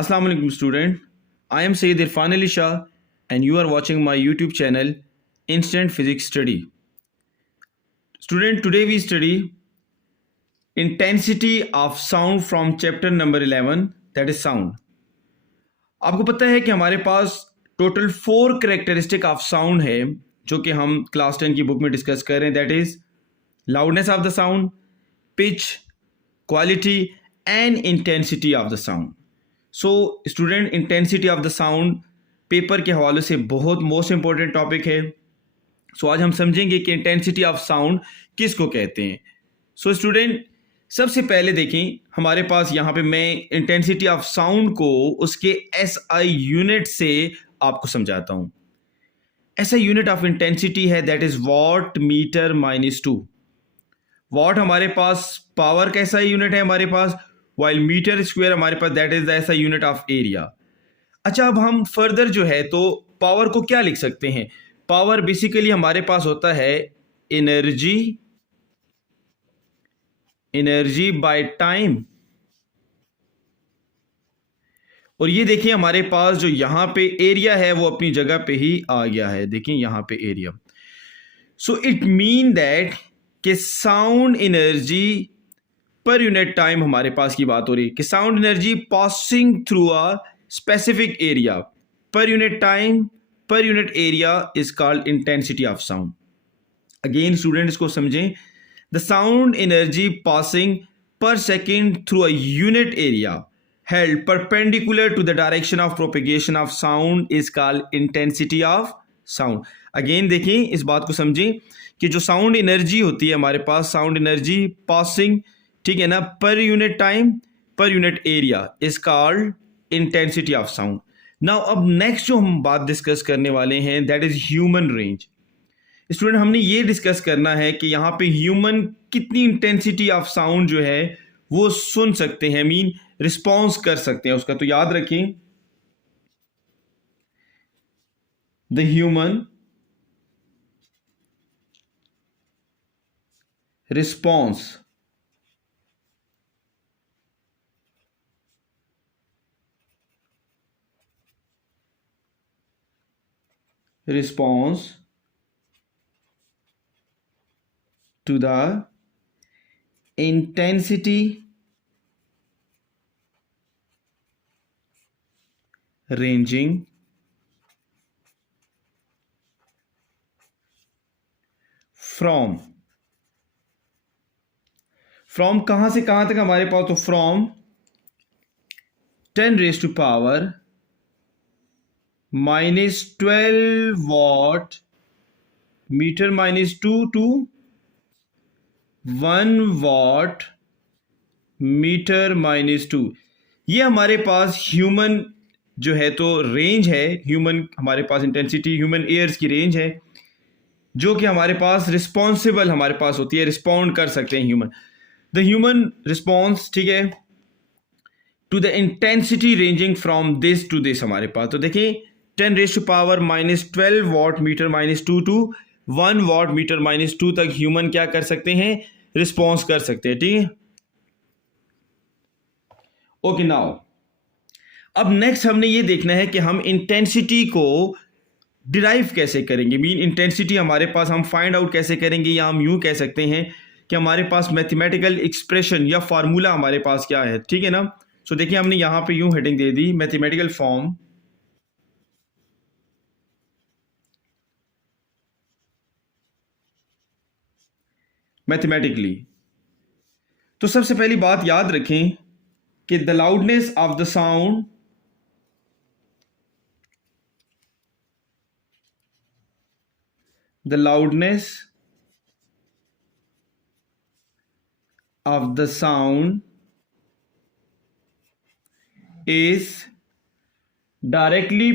Assalamu alaikum student. I am Sayyid Irfan Ali Shah and you are watching my YouTube channel Instant Physics Study. Student, today we study intensity of sound from chapter number 11, that is sound. आपको पता है कि हमारे पास total 4 characteristic of sound है जो कि हम class 10 की बुक में डिस्कस कर रहे हैं. That is loudness of the sound, pitch, quality and intensity of the sound. So student, intensity of the sound paper के हवाले से बहुत मोस्ट इंपॉर्टेंट टॉपिक है. सो आज हम समझेंगे कि इंटेंसिटी ऑफ साउंड किसको कहते हैं. सो स्टूडेंट, सबसे पहले देखें, हमारे पास यहाँ पे मैं इंटेंसिटी ऑफ साउंड को उसके SI यूनिट से आपको समझाता हूँ. SI यूनिट ऑफ इंटेंसिटी है that is watt meter -2. Watt हमारे पास पावर का SI यूनिट है हमारे पास, वाइल मीटर स्क्वायर हमारे पास that is the SI unit of area. अच्छा, अब हम फर्दर जो है तो पावर को क्या लिख सकते हैं. पावर बेसिकली हमारे पास होता है एनर्जी बाय टाइम. और ये देखिए हमारे पास जो यहां पे एरिया है वो अपनी जगह पे ही आ गया है. देखिए यहां पे area. So it mean that कि sound energy per unit time हमारे पास की बात हो रही है कि sound energy passing through a specific area per unit time per unit area is called intensity of sound. Again student इसको समझें. The sound energy passing per second through a unit area held perpendicular to the direction of propagation of sound is called intensity of sound. Again देखिए इस बात को समझें कि जो sound energy होती है हमारे पास, साउंड एनर्जी पासिंग, ठीक है ना, पर unit time per unit area is called intensity of sound. Now अब नेक्स्ट जो हम बात डिस्कस करने वाले हैं that is human range. Student, हमने ये डिस्कस करना है कि यहाँ पे ह्यूमन कितनी इंटेंसिटी ऑफ साउंड जो है वो सुन सकते हैं, मीन रिस्पॉन्स कर सकते हैं उसका. तो याद रखें, the human response to the intensity ranging from कहां से कहां तक हमारे पास, तो from 10 raised to power -12 watt metre -2 to 1 watt metre -2. ये हमारे पास ह्यूमन जो है तो रेंज है. ह्यूमन हमारे पास इंटेंसिटी ह्यूमन एयर्स की रेंज है जो कि हमारे पास रिस्पॉन्सिबल हमारे पास होती है, रिस्पॉन्ड कर सकते हैं ह्यूमन. द ह्यूमन रिस्पॉन्स, ठीक है, to the intensity ranging from this to this हमारे पास. तो देखिए 10 raised to power -12 watt metre -2 to 1 watt metre -2 तक ह्यूमन क्या कर सकते हैं, रिस्पॉन्स कर सकते हैं. ठीक है, ओके. नाउ अब नेक्स्ट हमने ये देखना है कि हम इंटेंसिटी को डिराइव कैसे करेंगे, मीन इंटेंसिटी हमारे पास हम फाइंड आउट कैसे करेंगे, या हम यूं कह सकते हैं कि हमारे पास मैथमेटिकल एक्सप्रेशन या फार्मूला हमारे पास क्या है. ठीक है ना. सो देखिए हमने यहां पे यूं हेडिंग दे दी, मैथमेटिकल फॉर्म मैथमेटिकली. तो सबसे पहली बात याद रखें कि the loudness of the sound of the sound is directly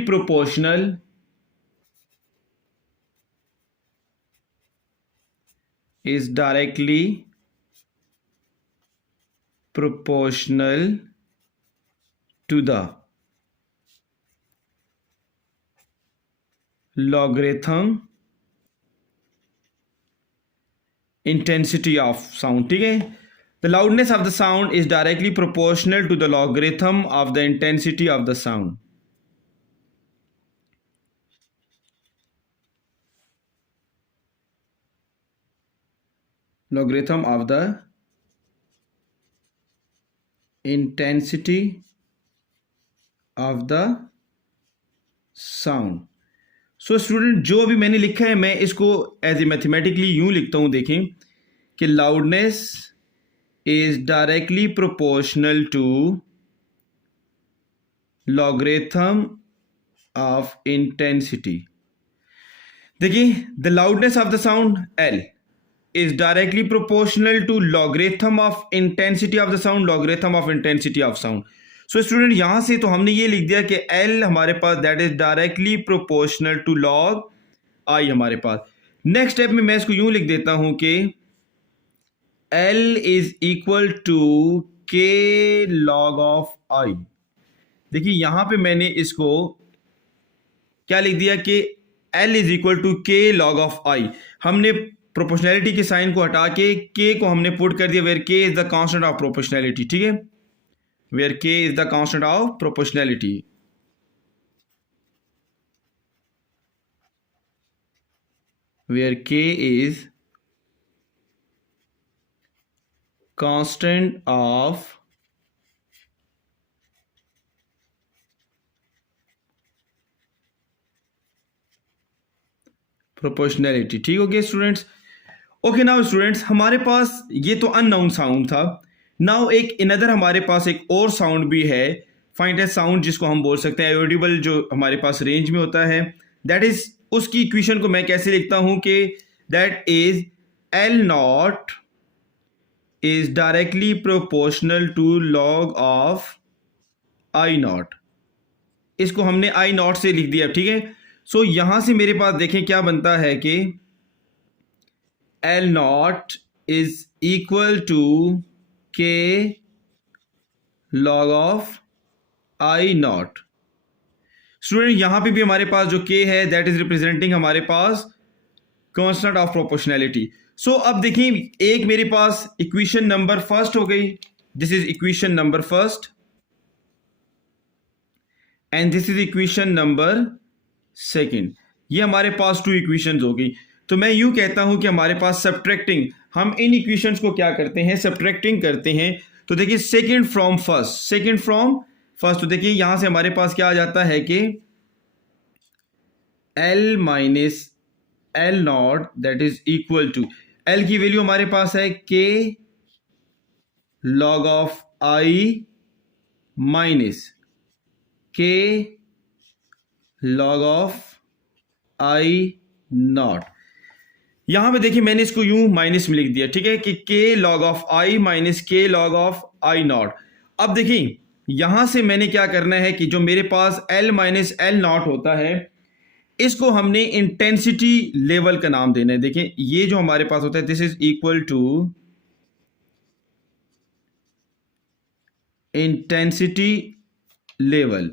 proportional to the logarithm intensity of sound. ठीक है, The loudness of the sound is directly proportional to the logarithm of the intensity of the sound. Logarithm of the intensity of the sound. So student, जो अभी मैंने लिखा है मैं इसको as a mathematically यूं लिखता हूं, देखें कि loudness is directly proportional to logarithm of intensity. देखिए, the loudness of the sound L is directly proportional to logarithm of intensity of the sound, logarithm of intensity of sound. So student, यहां से तो हमने ये लिख दिया कि L हमारे पास that is directly proportional to log I हमारे पास. नेक्स्ट स्टेप में मैं इसको यूं लिख देता हूं कि L is equal to K log of आई. देखिए, यहां पे मैंने इसको क्या लिख दिया कि L is equal to K log of आई. हमने प्रोपोर्शनैलिटी के साइन को हटा के को हमने पुट कर दिया वेयर के is the constant of proportionality. ठीक है, where k is the constant of proportionality. Where k is constant of proportionality. ठीक हो गया स्टूडेंट्स? ओके, नाउ स्टूडेंट्स, हमारे पास ये तो अननोन साउंड था. नाउ एक इनदर हमारे पास एक और साउंड भी है, फाइंड ए साउंड, जिसको हम बोल सकते हैं ऑडिबल, जो हमारे पास रेंज में होता है. दैट इज, उसकी इक्वेशन को मैं कैसे लिखता हूं कि that is L naught is directly proportional to log of I naught. इसको हमने आई नॉट से लिख दिया. ठीक है, सो यहां से मेरे पास देखें क्या बनता है कि L naught is equal to K log of I naught. Student, यहां पे भी हमारे पास जो के है दैट इज रिप्रेजेंटिंग हमारे पास कांस्टेंट ऑफ प्रोपोर्शनैलिटी. सो अब देखिए, एक मेरे पास इक्वेशन नंबर फर्स्ट हो गई, this is equation number first, and this is equation number second. ये हमारे पास टू इक्वेशंस हो गई. तो मैं यूं कहता हूं कि हमारे पास सब्ट्रैक्टिंग, हम इन इक्वेशंस को क्या करते हैं, सब्ट्रैक्टिंग करते हैं. तो देखिए, सेकंड फ्रॉम फर्स्ट, तो देखिए यहां से हमारे पास क्या आ जाता है कि L minus L naught that is equal to, L की वैल्यू हमारे पास है K log of I minus K log of I naught. यहां पे देखिए मैंने इसको यूं माइनस में लिख दिया. ठीक है, कि के log of I minus K log of I not. अब देखिए, यहां से मैंने क्या करना है कि जो मेरे पास एल माइनस एल नॉट होता है, इसको हमने इंटेंसिटी लेवल का नाम देना है. देखिए, ये जो हमारे पास होता है this is equal to intensity level,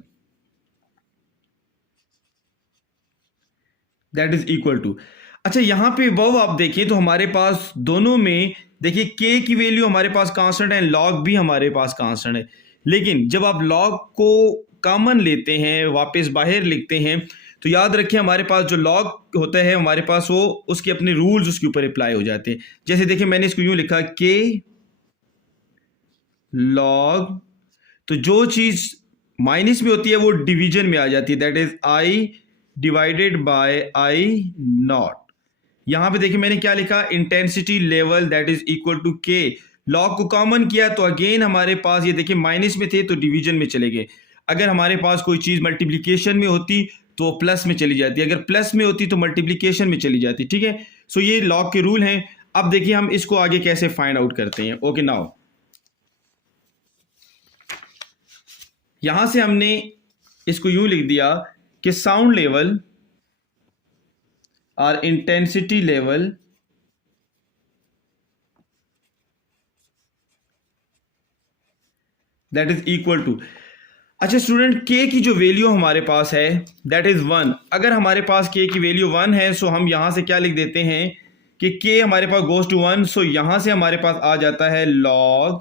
that is equal to. अच्छा, यहां पे वो आप देखिए तो हमारे पास दोनों में देखिए के की वैल्यू हमारे पास कांस्टेंट है, लॉग भी हमारे पास कांस्टेंट है. लेकिन जब आप लॉग को कॉमन लेते हैं, वापस बाहर लिखते हैं, तो याद रखिए हमारे पास जो लॉग होता है हमारे पास वो उसके अपने रूल्स उसके ऊपर अप्लाई हो जाते हैं. जैसे देखिए मैंने इसको यूं लिखा के लॉग, तो जो चीज माइनस में होती है वो डिवीजन में आ जाती है, that is I divided by I naught. यहां पे देखिए मैंने क्या लिखा, intensity level that is equal to K. Log को कॉमन किया तो अगेन हमारे पास ये देखिए माइनस में थे तो डिवीजन में चले गए. अगर हमारे पास कोई चीज मल्टीप्लिकेशन में होती तो प्लस में चली जाती, अगर प्लस में होती तो मल्टीप्लिकेशन में चली जाती. ठीक है, सो ये लॉग के रूल हैं. अब देखिए हम इसको आगे कैसे फाइंड आउट करते हैं. ओके, नाउ यहां से हमने इसको यूं लिख दिया कि साउंड लेवल और intensity level that is equal to. अच्छा स्टूडेंट, के की जो वैल्यू हमारे पास है दैट इज 1. अगर हमारे पास के की वैल्यू 1 है सो हम यहां से क्या लिख देते हैं कि k हमारे पास गोज टू 1, सो यहां से हमारे पास आ जाता है log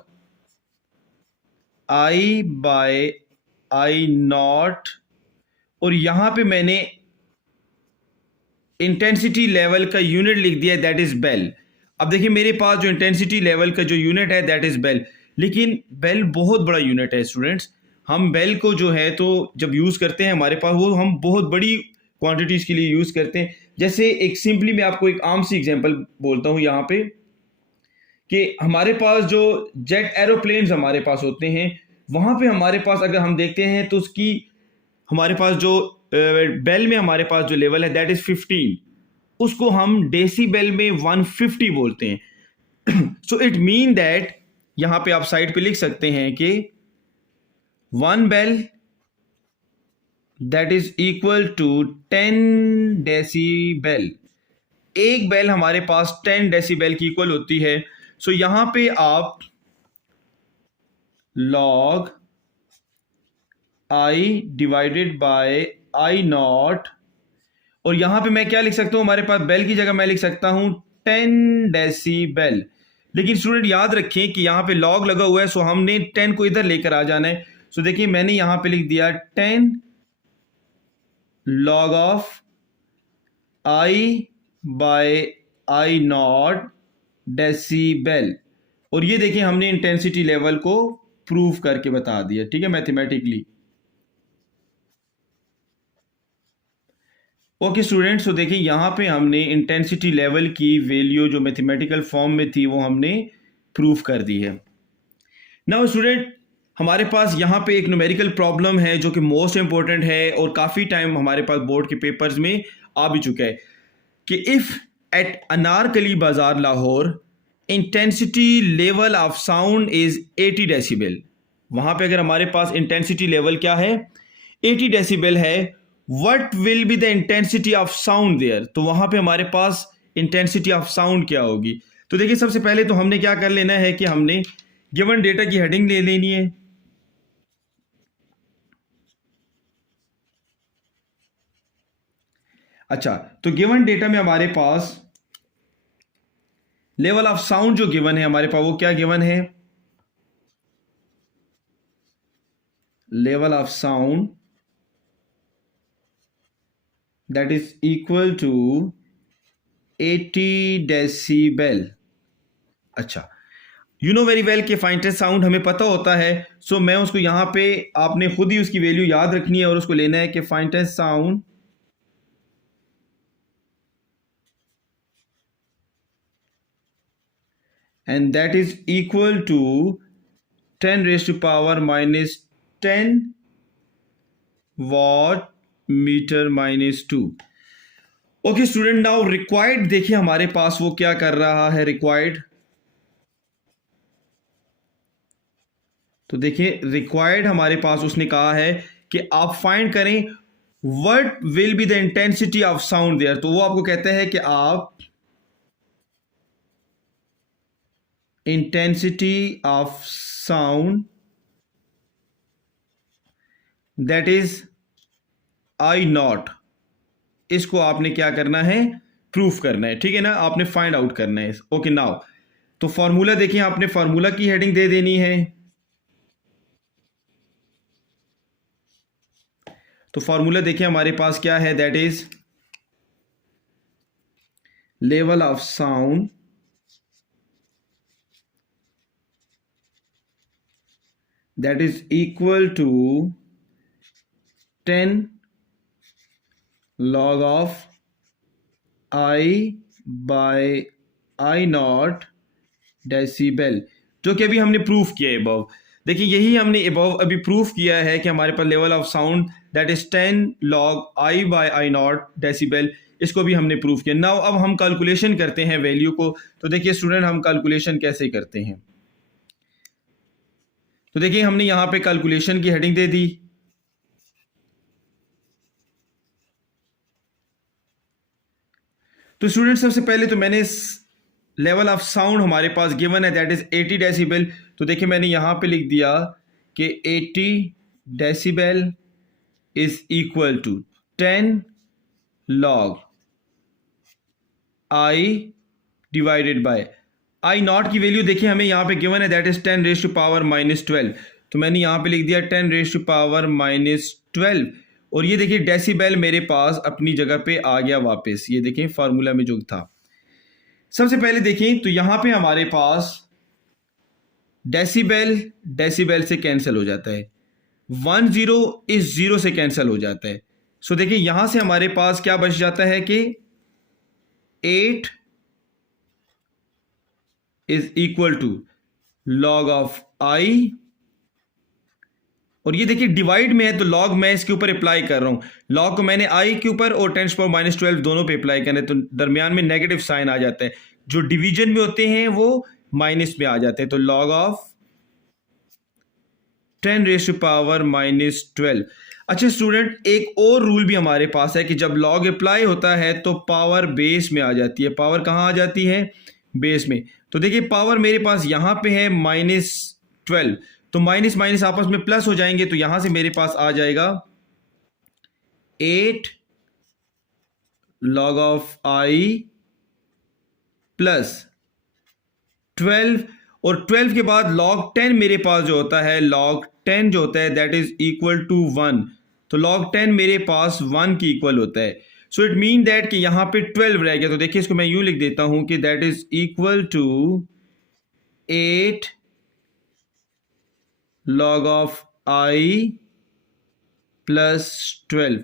i by I naught, और यहां पे मैंने इंटेंसिटी लेवल का यूनिट लिख दिया, दैट इज बेल। अब देखिए मेरे पास जो इंटेंसिटी लेवल का जो यूनिट है दैट इज बेल, लेकिन बेल बहुत बड़ा यूनिट है स्टूडेंट्स। हम बेल को जो है तो जब यूज करते हैं हमारे पास वो हम बहुत बड़ी क्वांटिटीज के लिए यूज करते हैं। जैसे एक सिंपली मैं आपको एक आम सी एग्जांपल बोलता हूं यहाँ पे कि हमारे पास जो जेट एरोप्लेन्स हमारे पास होते हैं, वहां पे हमारे पास अगर हम देखते हैं तो उसकी हमारे पास जो बेल में हमारे पास जो लेवल है दैट इज 15, उसको हम डेसीबेल में 150 बोलते हैं। सो इट मीन दैट यहां पे आप साइड पे लिख सकते हैं कि 1 bel that is equal to 10 decibel. एक बेल हमारे पास 10 डेसीबेल की इक्वल होती है। सो यहां पे आप log i divided by I naught, और यहां पे मैं क्या लिख सकता हूं, हमारे पास बेल की जगह मैं लिख सकता हूं 10 डेसीबेल। लेकिन स्टूडेंट याद रखें कि यहां पे लॉग लगा हुआ है, सो हमने 10 को इधर लेकर आ जाना है। सो देखिए मैंने यहां पे लिख दिया 10 log of i by I naught decibel, और ये देखिए हमने इंटेंसिटी लेवल को प्रूव करके बता दिया, ठीक है, मैथमेटिकली। ओके स्टूडेंट्स, तो देखिए यहाँ पे हमने इंटेंसिटी लेवल की वैल्यू जो मैथमेटिकल फॉर्म में थी वो हमने प्रूव कर दी है। नाउ स्टूडेंट, हमारे पास यहाँ पे एक न्यूमेरिकल प्रॉब्लम है जो कि मोस्ट इंपॉर्टेंट है और काफ़ी टाइम हमारे पास बोर्ड के पेपर्स में आ भी चुका है कि इफ़ एट अनारकली बाजार Lahore intensity level of sound is 80 decibel, वहाँ पे अगर हमारे पास इंटेंसिटी लेवल क्या है 80 डेसिबल है, what will be the intensity of sound there, तो वहाँ पे हमारे पास इंटेंसिटी ऑफ साउंड क्या होगी। तो देखिए सबसे पहले तो हमने क्या कर लेना है कि हमने गिवन डेटा की हेडिंग ले लेनी है। अच्छा, तो गिवन डेटा में हमारे पास लेवल ऑफ साउंड जो गिवन है हमारे पास वो क्या गिवन है, level of sound that is equal to 80 decibel. अच्छा, यू नो वेरी वेल कि फाइनेस्ट साउंड हमें पता होता है, सो मैं उसको यहां पे आपने खुद ही उसकी वैल्यू याद रखनी है और उसको लेना है कि finest sound and that is equal to 10 raised to power minus 10 watt meter minus 2। Okay student, now required देखिए हमारे पास वो क्या कर रहा है रिक्वायर्ड, तो देखिए रिक्वायर्ड हमारे पास उसने कहा है कि आप फाइंड करें what will be the intensity of sound there, तो वो आपको कहता है कि आप intensity of sound that is I naught, इसको आपने क्या करना है प्रूफ करना है, ठीक है ना, आपने फाइंड आउट करना है। ओके नाउ, तो फॉर्मूला देखिए आपने फॉर्मूला की हेडिंग दे देनी है। तो फॉर्मूला देखिए हमारे पास क्या है, that is level of sound that is equal to 10 log of i by I naught decibel, जो कि अभी हमने प्रूफ किया है अबव। देखिए यही हमने अबव अभी प्रूफ किया है कि हमारे पास level of sound that is 10 log i by I naught decibel, इसको भी हमने प्रूफ किया। नाउ अब हम कैलकुलेशन करते हैं वैल्यू को। तो देखिए स्टूडेंट, हम कैलकुलेशन कैसे करते हैं, तो देखिए हमने यहां पे कैलकुलेशन की हेडिंग दे दी। तो स्टूडेंट सबसे पहले तो मैंने लेवल ऑफ साउंड हमारे पास गिवन है दैट इज 80 डेसिबल, तो देखिए मैंने यहां पे लिख दिया कि 80 decibel is equal to 10 log i divided by I naught की वैल्यू देखिए हमें यहाँ पे गिवन है, that is 10 raise to power -12। तो मैंने यहाँ पे लिख दिया 10 रेज़ टू पावर -12 और ये देखिए डेसिबल मेरे पास अपनी जगह पे आ गया वापस। ये देखें फार्मूला में जो था, सबसे पहले देखें तो यहाँ पे हमारे पास डेसिबल डेसिबल से कैंसिल हो जाता है, 10 इस 0 से कैंसिल हो जाता है। सो देखिए यहां से हमारे पास क्या बच जाता है कि 8 is equal to log of I, और ये देखिए डिवाइड में है तो लॉग मैं इसके ऊपर अप्लाई कर रहा हूं, लॉग को मैंने आई के ऊपर और 10⁻12 दोनों पे अप्लाई करना है, तो दरमियान में नेगेटिव साइन आ जाता है। जो डिवीजन में होते हैं वो माइनस में आ जाते हैं, तो log of 10 raise to power -12। अच्छा स्टूडेंट, एक और रूल भी हमारे पास है कि जब लॉग अप्लाई होता है तो पावर बेस में आ जाती है। पावर कहाँ आ जाती है? बेस में। तो देखिए पावर मेरे पास यहाँ पे है -12, तो माइनस माइनस आपस में प्लस हो जाएंगे, तो यहां से मेरे पास आ जाएगा 8 लॉग ऑफ आई प्लस 12, और 12 के बाद log 10 मेरे पास जो होता है, log 10 जो होता है दैट इज इक्वल टू 1, तो log 10 मेरे पास 1 की इक्वल होता है। सो इट मीन दैट कि यहां पे 12 रह गया, तो देखिए इसको मैं यूं लिख देता हूं कि that is equal to 8 log of i plus 12।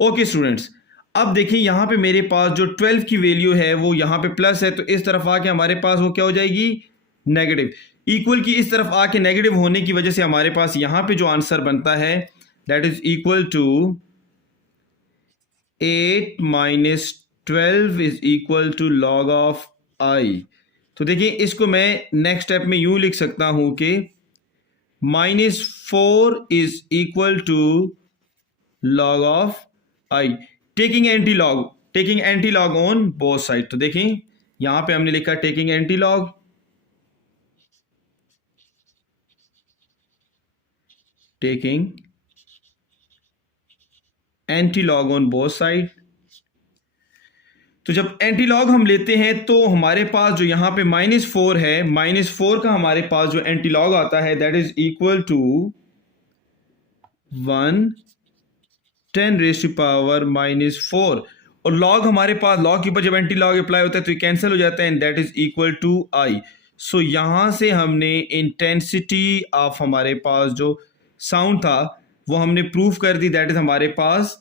Okay students, अब देखिए यहां पे मेरे पास जो 12 की वैल्यू है वो यहां पे प्लस है, तो इस तरफ आके हमारे पास वो क्या हो जाएगी? नेगेटिव। इक्वल की इस तरफ आके नेगेटिव होने की वजह से हमारे पास यहां पे जो आंसर बनता है that is equal to 8 minus 12 is equal to log of i। तो देखिए इसको मैं नेक्स्ट स्टेप में यूं लिख सकता हूं कि -4 is equal to log of i, taking anti log on both side. तो देखें यहां पे हमने लिखा taking anti log, taking anti log on both side. तो जब एंटी लॉग हम लेते हैं तो हमारे पास जो यहां पे -4 है, -4 का हमारे पास जो एंटी लॉग आता है that is equal to 1 10 raise to power -4, और लॉग हमारे पास लॉग के ऊपर जब एंटी लॉग अप्लाई होता है तो ये कैंसिल हो जाता है, and that is equal to I. So यहां से हमने इंटेंसिटी ऑफ हमारे पास जो साउंड था वो हमने प्रूफ कर दी, दैट इज हमारे पास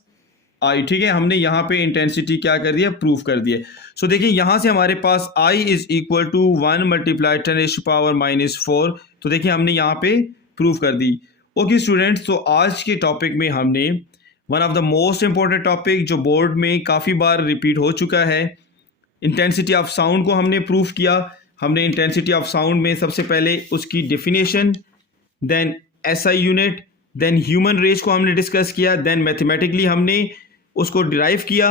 आई। ठीक है, हमने यहाँ पे इंटेंसिटी क्या कर दिया? प्रूफ कर दिया। सो देखिए यहाँ से हमारे पास I is equal to 1 × 10 raise to power -4, तो देखिए हमने यहाँ पे प्रूफ कर दी। ओके स्टूडेंट्स, तो आज के टॉपिक में हमने one of the most important topic जो बोर्ड में काफ़ी बार रिपीट हो चुका है, इंटेंसिटी ऑफ साउंड को हमने प्रूफ किया। हमने इंटेंसिटी ऑफ साउंड में सबसे पहले उसकी definition, then SI unit, then human range को हमने डिस्कस किया, देन मैथमेटिकली हमने उसको डिराइव किया।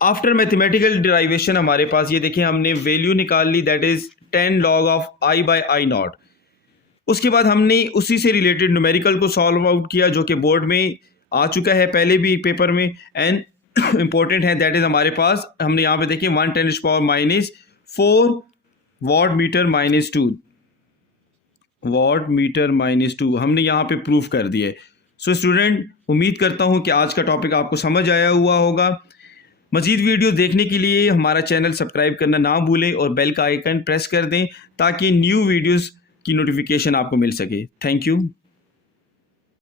आफ्टर मैथमेटिकल डिराइवेशन हमारे पास ये देखिए हमने वैल्यू निकाल ली, that is 10 log of i by I naught. उसके बाद हमने उसी से रिलेटेड न्यूमेरिकल को सॉल्व आउट किया जो कि बोर्ड में आ चुका है पहले भी पेपर में, एंड इंपॉर्टेंट है, दैट इज हमारे पास हमने यहाँ पे देखिए 1×10⁻⁴ वॉट मीटर -2 हमने यहाँ पे प्रूफ कर दिए। सो स्टूडेंट, उम्मीद करता हूँ कि आज का टॉपिक आपको समझ आया हुआ होगा। मज़ीद वीडियो देखने के लिए हमारा चैनल सब्सक्राइब करना ना भूलें और बेल का आइकन प्रेस कर दें ताकि न्यू वीडियोस की नोटिफिकेशन आपको मिल सके। Thank you.